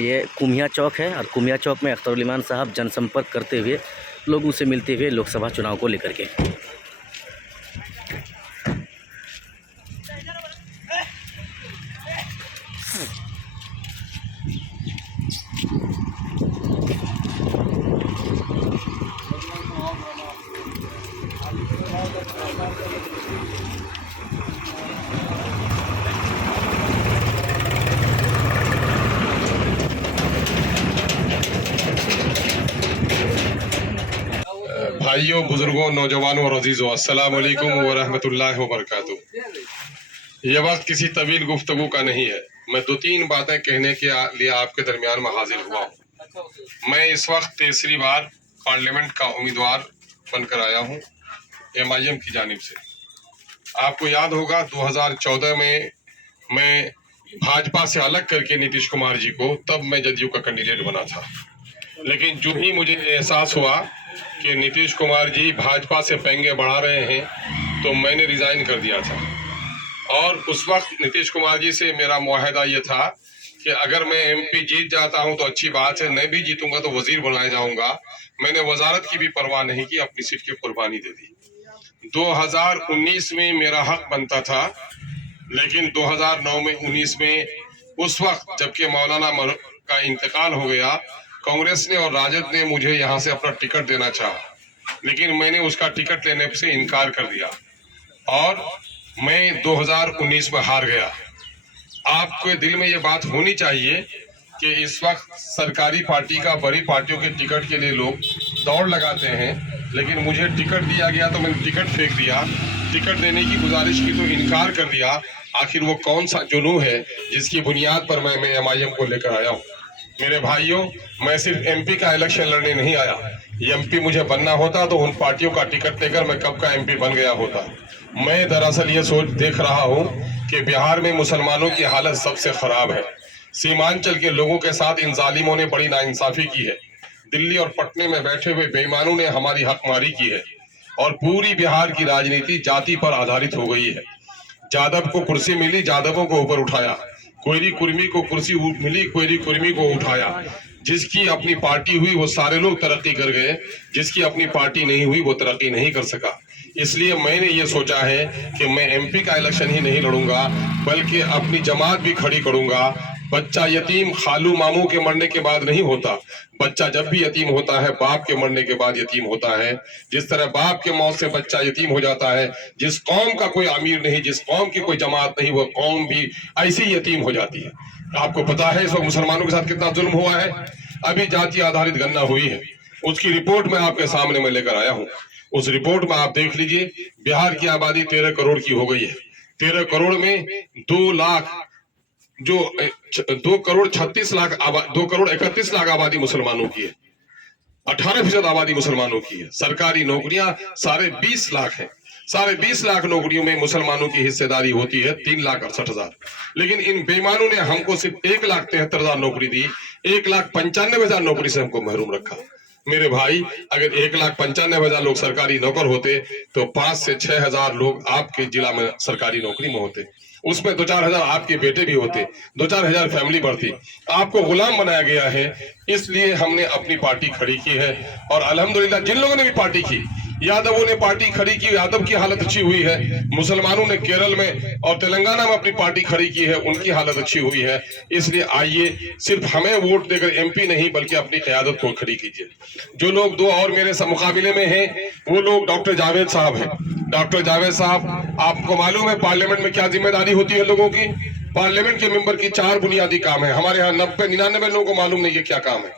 ये कुमिया चौक है और कुमिया चौक में अख्तर उल ईमान साहब जनसंपर्क करते हुए लोगों से मिलते हुए लोकसभा चुनाव को लेकर के। भाइयों, बुजुर्गों, नौजवानों और अजीजों, अस्सलाम वालेकुम व रहमतुल्लाहि व बरकातुहू। ये वक्त किसी तवील गुफ्तगू का नहीं है। मैं दो तीन बातें कहने के लिए आपके दरमियान में हाजिर हुआ हूँ। मैं इस वक्त तीसरी बार पार्लियामेंट का उम्मीदवार बनकर आया हूँ MIM की जानिब से। आपको याद होगा 2014 में मैं भाजपा से अलग करके नीतीश कुमार जी को, तब मैं जदयू का कैंडिडेट बना था। लेकिन जो ही मुझे एहसास हुआ कि नीतीश कुमार जी भाजपा से पेंगे बढ़ा रहे हैं, तो मैंने रिजाइन कर दिया था। और उस वक्त नीतीश कुमार जी से मेरा मुआहदा ये था कि अगर मैं MP जीत जाता हूं तो अच्छी बात है, नहीं भी जीतूंगा तो वजीर बनाया जाऊंगा। मैंने वजारत की भी परवाह नहीं की, अपनी सीट की कुर्बानी दे दी। 2019 में मेरा हक बनता था, लेकिन 2009 में 19 में उस वक्त जबकि मौलाना का इंतकाल हो गया, कांग्रेस ने और राजद ने मुझे यहाँ से अपना टिकट देना चाहा, लेकिन मैंने उसका टिकट लेने से इनकार कर दिया और मैं 2019 में हार गया। आपके दिल में ये बात होनी चाहिए कि इस वक्त सरकारी पार्टी का बड़ी पार्टियों के टिकट के लिए लोग दौड़ लगाते हैं, लेकिन मुझे टिकट दिया गया तो मैंने टिकट फेंक दिया। टिकट देने की गुजारिश की तो इनकार कर दिया। आखिर वो कौन सा जुनून है जिसकी बुनियाद पर मैं MIM को लेकर आया हूँ? मेरे भाइयों, मैं सिर्फ MP का इलेक्शन लड़ने नहीं आया। MP मुझे बनना होता तो उन पार्टियों का टिकट लेकर मैं कब का MP बन गया होता। मैं दरअसल ये सोच देख रहा हूँ कि बिहार में मुसलमानों की हालत सबसे खराब है। सीमांचल के लोगों के साथ इन जालिमों ने बड़ी नाइंसाफी की है। दिल्ली और पटने में बैठे हुए बेईमानों ने हमारी हकमारी की है और पूरी बिहार की राजनीति जाति पर आधारित हो गई है। जादव को कुर्सी मिली, जादवों को ऊपर उठाया। कोयरी कुर्मी को कुर्सी मिली, कोयरी कुर्मी को उठाया। जिसकी अपनी पार्टी हुई वो सारे लोग तरक्की कर गए, जिसकी अपनी पार्टी नहीं हुई वो तरक्की नहीं कर सका। इसलिए मैंने ये सोचा है कि मैं MP का इलेक्शन ही नहीं लड़ूंगा, बल्कि अपनी जमात भी खड़ी करूंगा। बच्चा यतीम खालू मामू के मरने के बाद नहीं होता। बच्चा जब भी यतीम होता है बाप के मरने के बाद यतीम होता है। जिस तरह बाप के मौत से बच्चा यतीम हो जाता है, जिस कौम का कोई अमीर नहीं, जिस कौम की कोई जमात नहीं, वो कौम भी ऐसी यतीम हो जाती है। आपको पता है इस वक्त मुसलमानों के साथ कितना जुल्म हुआ है। अभी जाति आधारित गणना हुई है, उसकी रिपोर्ट मैं आपके सामने में लेकर आया हूँ। उस रिपोर्ट में आप देख लीजिए, बिहार की आबादी 13 करोड़ की हो गई है। 13 करोड़ में 2 करोड़ 36 लाख 2 करोड़ 31 लाख आबादी मुसलमानों की है। 18% आबादी मुसलमानों की है। सरकारी नौकरियां 20.5 लाख है। 20.5 लाख नौकरियों में मुसलमानों की हिस्सेदारी होती है 3,68,000। लेकिन इन बेईमानों ने हमको सिर्फ 1,73,000 नौकरी दी। 1,95,000 नौकरी से हमको महरूम रखा। मेरे भाई, अगर 1,95,000 लोग सरकारी नौकर होते तो 5 से 6,000 लोग आपके जिला में सरकारी नौकरी में होते। उसमें 2-4 हजार आपके बेटे भी होते, 2-4 हजार फैमिली बढ़ती। आपको गुलाम बनाया गया है, इसलिए हमने अपनी पार्टी खड़ी की है। और अल्हम्दुलिल्लाह जिन लोगों ने भी पार्टी की, यादवों ने पार्टी खड़ी की, यादव की हालत अच्छी हुई है। मुसलमानों ने केरल में और तेलंगाना में अपनी पार्टी खड़ी की है, उनकी हालत अच्छी हुई है। इसलिए आइए, सिर्फ हमें वोट देकर MP नहीं बल्कि अपनी क़यादत को खड़ी कीजिए। जो लोग 2 और मेरे मुकाबले में हैं, वो लोग डॉक्टर जावेद साहब हैं। डॉक्टर जावेद साहब, आपको मालूम है पार्लियामेंट में क्या जिम्मेदारी होती है लोगों की? पार्लियामेंट के मेंबर की 4 बुनियादी काम है। हमारे यहाँ 90-99 लोगों को मालूम नहीं है क्या काम है।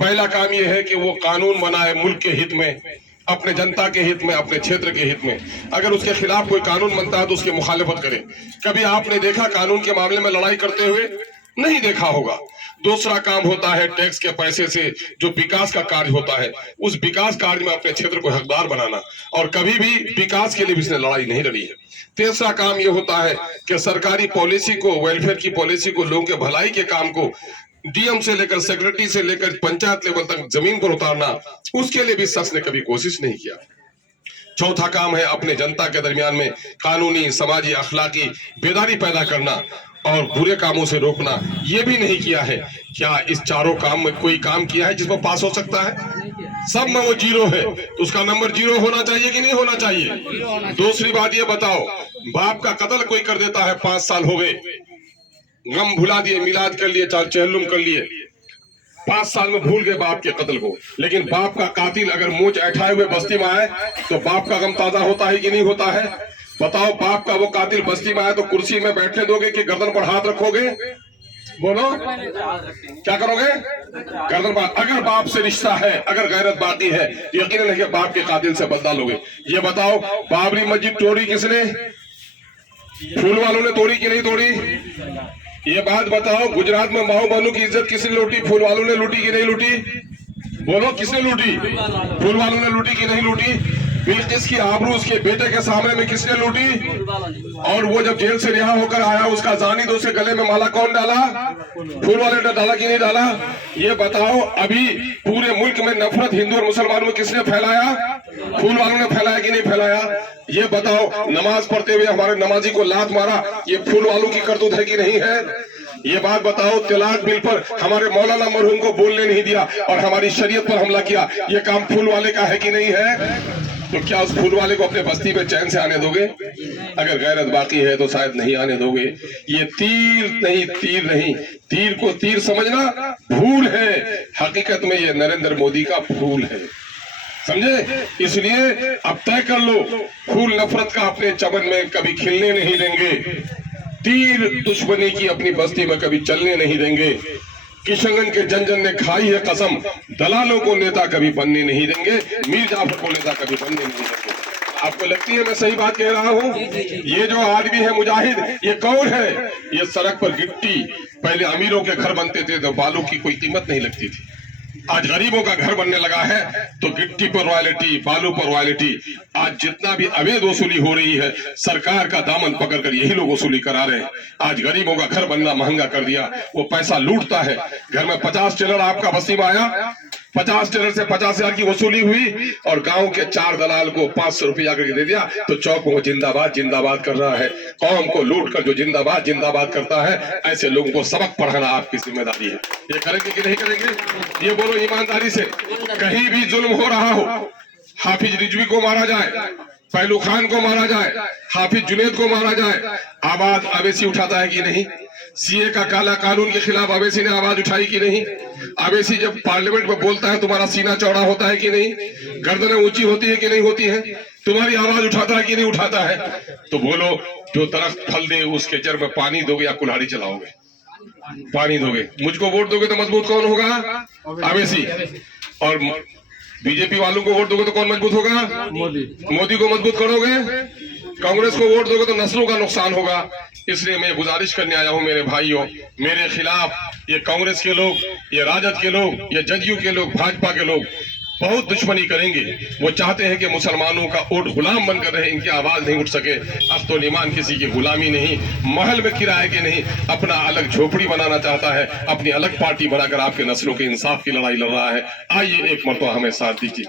पहला काम यह है कि वो कानून बनाए मुल्क के हित में, अपने जनता के हित में, अपने क्षेत्र के हित में। अगर उसके खिलाफ कोई कानून बनता है तो उसकी मुखालिफत करे। कभी आपने देखा कानून के मामले में लड़ाई करते हुए? नहीं देखा होगा। दूसरा काम होता है टैक्स के पैसे से जो विकास का कार्य होता है, उस विकास कार्य में अपने क्षेत्र को हकदार बनाना, और कभी भी विकास के लिए भी इसने लड़ाई नहीं लड़ी है। तीसरा काम यह होता है कि सरकारी पॉलिसी को, वेलफेयर की पॉलिसी को, लोगों के भलाई के काम को DM से लेकर सेक्रेटरी से लेकर पंचायत लेवल तक जमीन पर उतारना, उसके लिए भी शख्स ने कभी कोशिश नहीं किया। चौथा काम है अपने जनता के दरमियान में कानूनी, समाजी, अखलाकी बेदारी पैदा करना। और बुरे कामों से रोकना, ये भी नहीं किया है। क्या इस चारों काम में कोई काम किया है जिसमें पास हो सकता है? सब में वो जीरो है, तो उसका नंबर जीरो होना चाहिए कि नहीं होना चाहिए? दूसरी बात ये बताओ, बाप का कत्ल कोई कर देता है, 5 साल हो गए, गम भुला दिए, मिलाद कर लिए, चार चहलुम कर लिए, 5 साल में भूल गए बाप के कत्ल को। लेकिन बाप का कातिल अगर मूंछ ऐठाए हुए बस्ती में आए तो बाप का गम ताजा होता है कि नहीं होता है? बताओ, बाप का वो कातिल बस्ती में आए तो कुर्सी में बैठने दोगे कि गर्दन पर हाथ रखोगे? बोलो, क्या करोगे? गर्दन पर। अगर बाप से रिश्ता है, अगर गैरत बाकी है, यकीनन है कि बाप के कातिल से बदला लोगे। ये बताओ, बाबरी मस्जिद तोड़ी किसने? फूल वालों ने तोड़ी कि नहीं तोड़ी? ये बात बताओ, गुजरात में माओ बहनों की इज्जत किसने लूटी? फूल वालों ने लूटी कि नहीं लूटी? बोलो, किसने लूटी? फूल वालों ने लूटी कि नहीं लूटी? बिल्किस की आबरू उसके बेटे के सामने में किसने लूटी? और वो जब जेल से रिहा होकर आया, उसका जानी तो उसके गले में माला कौन डाला? फूल वाले ने डाला कि नहीं डाला? ये बताओ, अभी पूरे मुल्क में नफरत हिंदू और मुसलमानों में किसने फैलाया? फूल वालों ने फैलाया कि नहीं फैलाया? ये बताओ, नमाज पढ़ते हुए हमारे नमाजी को लात मारा, ये फूल वालों की करतूत है कि नहीं है? ये बात बताओ, तलाक बिल पर हमारे मौलाना मरहूम को बोलने नहीं दिया और हमारी शरीयत पर हमला किया, ये काम फूल वाले का है कि नहीं है? तो क्या उस फूल वाले को अपने बस्ती में चैन से आने दोगे? अगर गैरत बाकी है तो शायद नहीं आने दोगे। ये तीर नहीं, तीर को तीर समझना भूल है, हकीकत में ये नरेंद्र मोदी का फूल है, समझे? इसलिए अब तय कर लो, फूल नफरत का अपने चमन में कभी खिलने नहीं देंगे, तीर दुश्मनी की अपनी बस्ती में कभी चलने नहीं देंगे। किशनगंज के जन जन ने खाई है कसम, दलालों को नेता कभी बनने नहीं देंगे, मीर जाफर को नेता कभी बनने नहीं देंगे। आपको लगती है मैं सही बात कह रहा हूँ? ये जो आदमी है मुजाहिद, ये कौन है? ये सड़क पर गिट्टी, पहले अमीरों के घर बनते थे तो बालू की कोई कीमत नहीं लगती थी, आज गरीबों का घर बनने लगा है तो गिट्टी पर रॉयल्टी, बालू पर रॉयल्टी। आज जितना भी अवैध वसूली हो रही है, सरकार का दामन पकड़कर यही लोग वसूली करा रहे हैं। आज गरीबों का घर बनना महंगा कर दिया, वो पैसा लूटता है। घर में 50 टेलर आपका बस्ती में आया, 50 टेलर से 50,000 की वसूली हुई और गांव के 4 दलाल को 500 रुपया करके दे दिया, तो चौक में वो जिंदाबाद जिंदाबाद कर रहा है। कौम को लूट कर जो जिंदाबाद जिंदाबाद करता है, ऐसे लोगों को सबक पढ़ाना आपकी जिम्मेदारी है। ये करेंगे कि नहीं करेंगे? ये बोलो ईमानदारी से। कहीं भी जुल्म हो रहा हो, हाफिज रिजवी को मारा जाए, पहलू खान को मारा जाए, हाफिज जुनेद को मारा जाए, आवाज अवैसी उठाता है कि नहीं? सीए का काला कानून के खिलाफ अवैसी ने आवाज उठाई कि नहीं? अवैसी जब पार्लियामेंट में बोलता है, तुम्हारा सीना चौड़ा होता है कि नहीं? गर्दनें ऊंची होती है कि नहीं होती है? तुम्हारी आवाज उठाता है कि नहीं उठाता है? तो बोलो, जो दरख्त फल दे उसके जड़ में पानी दोगे या कुल्हाड़ी चलाओगे? पानी दोगे। मुझको वोट दोगे तो मजबूत कौन होगा? अवैसी। और बीजेपी वालों को वोट दोगे तो कौन मजबूत होगा? मोदी को मजबूत करोगे। कांग्रेस को वोट दोगे तो नस्लों का नुकसान होगा। इसलिए मैं गुजारिश करने आया हूं मेरे भाइयों, मेरे खिलाफ ये कांग्रेस के लोग, ये राजद के लोग, ये जदयू के लोग, भाजपा के लोग बहुत दुश्मनी करेंगे। वो चाहते हैं कि मुसलमानों का वोट गुलाम बनकर रहे, इनकी आवाज नहीं उठ सके। अख्तुल ईमान किसी की गुलामी नहीं, महल में किराए के नहीं, अपना अलग झोपड़ी बनाना चाहता है, अपनी अलग पार्टी बनाकर आपके नस्लों के इंसाफ की लड़ाई लड़ रहा है। आइए एक मरतबा हमें साथ दीजिए।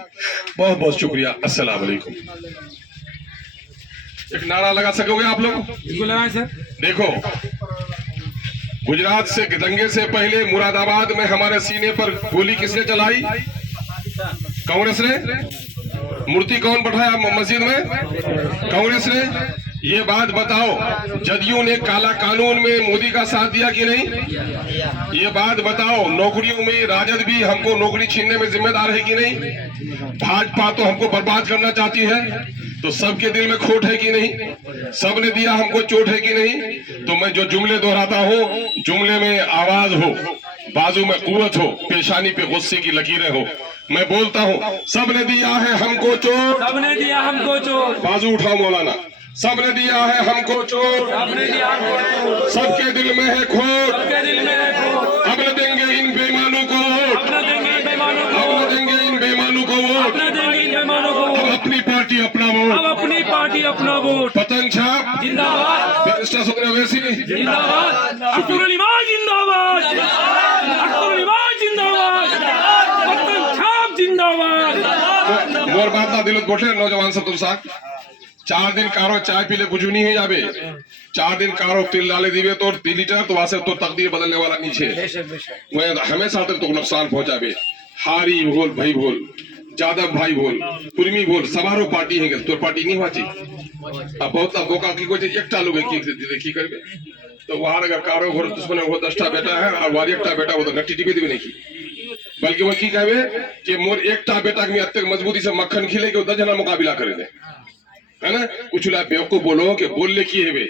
बहुत बहुत शुक्रिया। अस्सलाम वालेकुम। एक नारा लगा सकोगे आप लोग? बिल्कुल लगाएं सर। देखो, गुजरात से दंगे से पहले मुरादाबाद में हमारे सीने पर गोली किसने चलाई? कांग्रेस ने। मूर्ति कौन बैठाया मस्जिद में? कांग्रेस ने। ये बात बताओ, जदयू ने काला कानून में मोदी का साथ दिया कि नहीं? ये बात बताओ, नौकरियों में राजद भी हमको नौकरी छीनने में जिम्मेदार है कि नहीं? भाजपा तो हमको बर्बाद करना चाहती है, तो सबके दिल में खोट है कि नहीं? सबने दिया हमको चोट है कि नहीं? तो मैं जो जुमले दोहराता हूँ, जुमले में आवाज हो, बाजू में कुव्वत हो, पेशानी पे गुस्से की लकीरें हो। मैं बोलता हूँ, सबने दिया है हमको चोट, सबने दिया हमको चोट, बाजू उठाओ मौलाना। सबने दिया है हमको चोट, सबने दिया हमको चोट, सबके दिल में है खोट, सबके दिल में है खोट। अब न देंगे इन बेईमानों को वोट, अपना देंगे बेईमानों को, अब न देंगे इन बेईमानों को वोट, अपना देंगे इन बेईमानों को, अब अपनी पार्टी अपना वोट, अब अपनी पार्टी अपना वोट। पतंग छाप जिंदाबाद, बैरिस्टर सुखदेव अवैसी जिंदाबाद, अख्तुल ईमान जिंदाबाद, अख्तुल ईमान जिंदाबाद, पतंग छाप जिंदाबाद। मोर बात ना दिलत बोले नौजवान सब तुम साथ 4 दिन कारो चाय पीले कुछ नहीं है जाबे 4 दिन कारो तिल डाले दीवे तो 3 लीटर तो वहां से तो तकदीर बदलने वाला नीचे वह हमेशा तक तो नुकसान पहुंचाबे हारी बोल भाई बोल जादव भाई बोल कुर्मी बोल सवारो पार्टी है तो पार्टी नहीं हुआ अब बहुत बोका की कोई एकटा लोग की करबे तो वहां अगर कारो घर दुश्मन वो 10टा बेटा है और वार एकटा बेटा वो तो नट्टी टिपे देवे नहीं की बल्कि वो की कहबे कि मोर एकटा बेटा के अत्ते मजबूती से मक्खन खिले के 10 जना मुकाबला करे दे है ना कुछ ला बेवकूफ बोलो कि बोलले की हेबे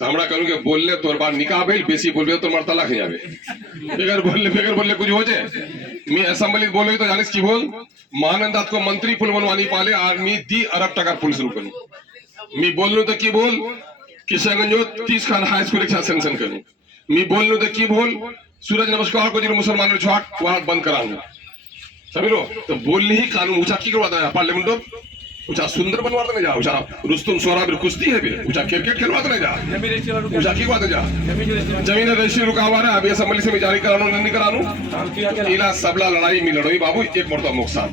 तो हमरा कहूं कि बोलले तोर बार निकाह भइल बेसी बोलबे तो मार तलाक हो जाबे बेगर बोलले कुछ हो जाए मैं असेंबली बोले तो जानिस की बोल महानंदात को मंत्री पुल बनवानी पाले आर्मी 10 अरब टका पुल शुरू करूं मैं बोलूं तो की बोल किशनगंजो 30 खान हाई स्कूल एक सैंक्शन करूं मैं बोलूं तो की बोल सूरज नमस्कार को जो मुसलमानों छुआट वहां बंद कराऊं समझ लो तो बोलने ही कानून ऊंचा की करवाता है पार्लियामेंट ऊंचा सुंदर बनवाता नहीं जा ऊंचा रुस्तुम सोराबिर कुश्ती है भी ऊंचा क्रिकेट खिलवाता नहीं जा ऊंचा की बात जा जमीन रजिस्ट्री रुका हुआ है अभी असेंबली से मैं जारी करानू नहीं करानू इला सबला लड़ाई में लड़ोई बाबू एक मरतबा मुकसान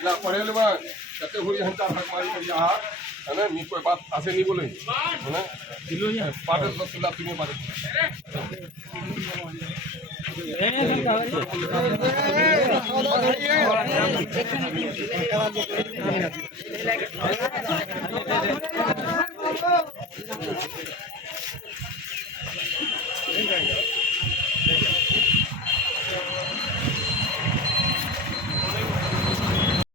इला पढ़े ले बा कते हुई हंता भाग मारी कर यहां है ना मी कोई बात ऐसे नहीं बोले है ना दिलो या पाटे तो सुला तुम्हें बात